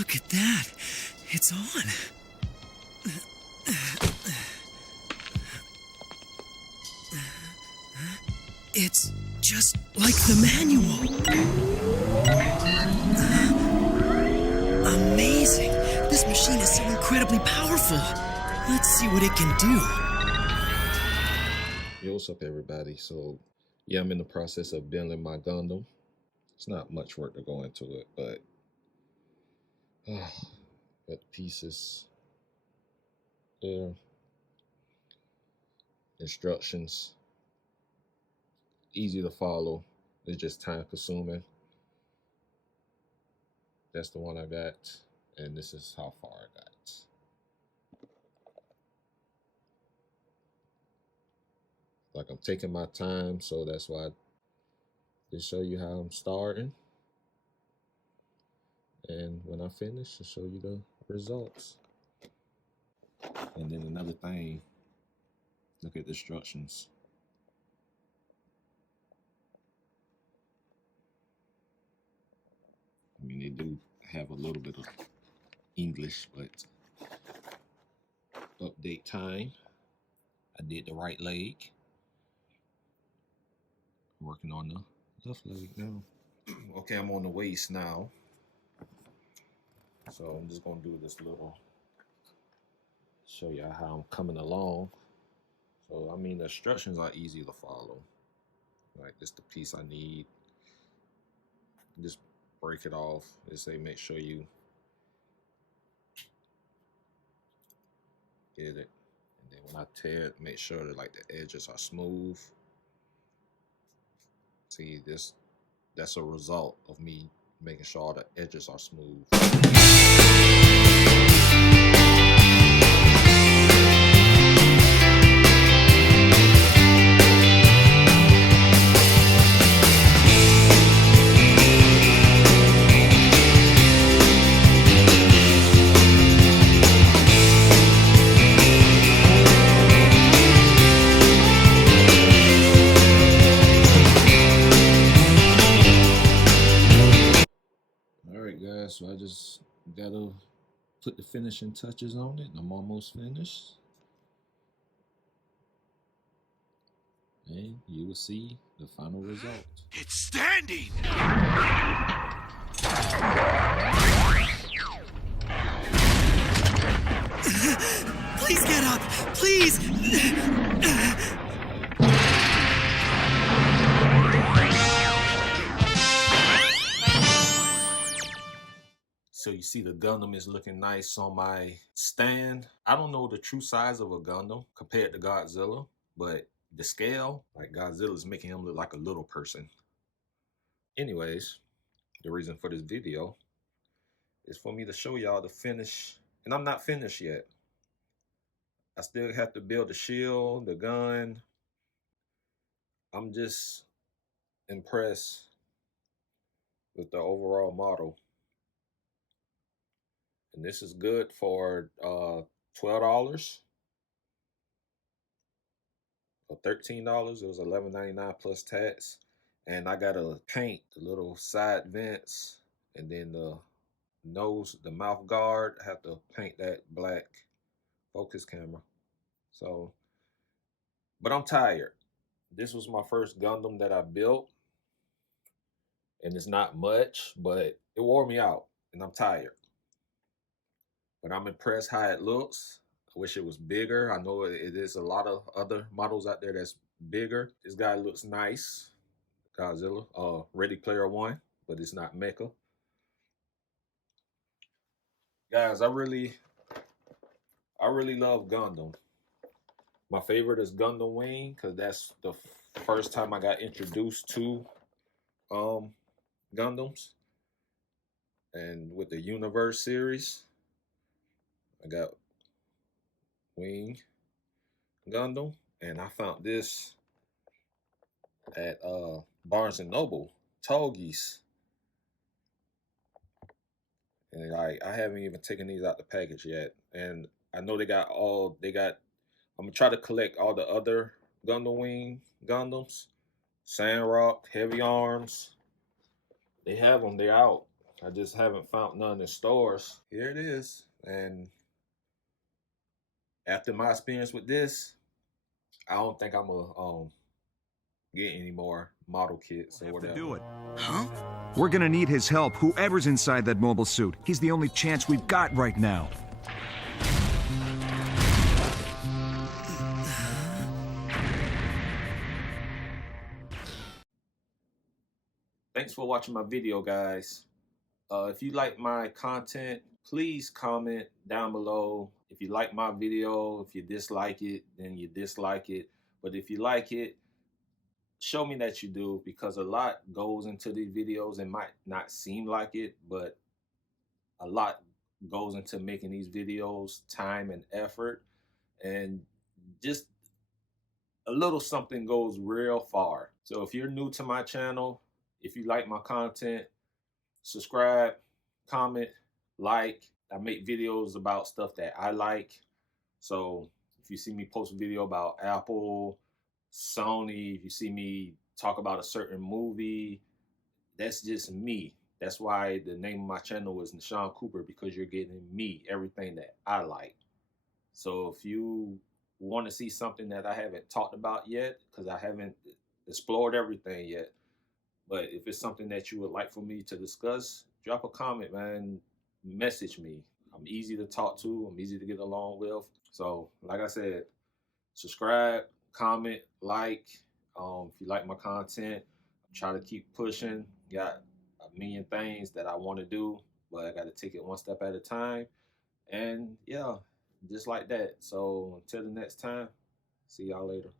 Look at that. It's on. It's just like the manual. Amazing. This machine is so incredibly powerful. Let's see what it can do. Yo, what's up, everybody? So, yeah, I'm in the process of building my Gundam. It's not much work to go into it, but got the pieces there. Instructions. Easy to follow. It's just time consuming. That's the one I got, and this is how far I got. Like, I'm taking my time, so that's why I just show you how I'm starting. And when I finish, I'll show you the results. And then another thing, look at the instructions. I mean, they do have a little bit of English, but update time. I did the right leg. I'm working on the left leg now. Okay, I'm on the waist now. So I'm just gonna do this little, show you how I'm coming along. So, I mean, the instructions are easy to follow. Like, this is the piece I need. Just break it off. They say make sure you get it. And then when I tear it, make sure that like the edges are smooth. See, that's a result of me making sure all the edges are smooth. Guys, so I just gotta put the finishing touches on it. I'm almost finished, and you will see the final result. It's standing! Please get up! Please! So you see the Gundam is looking nice on my stand. I don't know the true size of a Gundam compared to Godzilla, but the scale, like Godzilla is making him look like a little person. Anyways, the reason for this video is for me to show y'all the finish, and I'm not finished yet. I still have to build the shield, the gun. I'm just impressed with the overall model. And this is good for $12 or $13. It was $11.99 plus tax. And I got to paint the little side vents, and then the nose, the mouth guard. I have to paint that black focus camera. So, but I'm tired. This was my first Gundam that I built, and it's not much, but it wore me out, and I'm tired. But I'm impressed how it looks. I wish it was bigger. I know it is a lot of other models out there that's bigger. This guy looks nice. Godzilla, Ready Player One, but it's not mecha. Guys, I really love Gundam. My favorite is Gundam Wing, because that's the first time I got introduced to Gundams. And with the Universe series, I got Wing Gundam, and I found this at Barnes and Noble, Togi's. And I haven't even taken these out the package yet. And I know I'm gonna try to collect all the other Gundam Wing Gundams. Sandrock, Heavy Arms. They have them, they're out. I just haven't found none in stores. Here it is. And after my experience with this, I don't think I'm gonna get any more model kits or whatever. Do it. Huh? We're gonna need his help, whoever's inside that mobile suit. He's the only chance we've got right now. Thanks for watching my video, guys. If you like my content, please comment down below. If you like my video, if you dislike it, then you dislike it. But if you like it, show me that you do, because a lot goes into these videos. It might not seem like it, but a lot goes into making these videos, time and effort, and just a little something goes real far. So if you're new to my channel, if you like my content, subscribe, comment, like. I make videos about stuff that I like. So if you see me post a video about Apple, Sony, if you see me talk about a certain movie, that's just me. That's why the name of my channel is Nashawn Cooper, because you're getting me, everything that I like. So if you want to see something that I haven't talked about yet, because I haven't explored everything yet, but if it's something that you would like for me to discuss, drop a comment, man. Message me. I'm easy to talk to. I'm easy to get along with. So, like I said, subscribe, comment, like. If you like my content, I'm trying to keep pushing. Got a million things that I want to do, but I got to take it one step at a time. And yeah, just like that. So until the next time, see y'all later.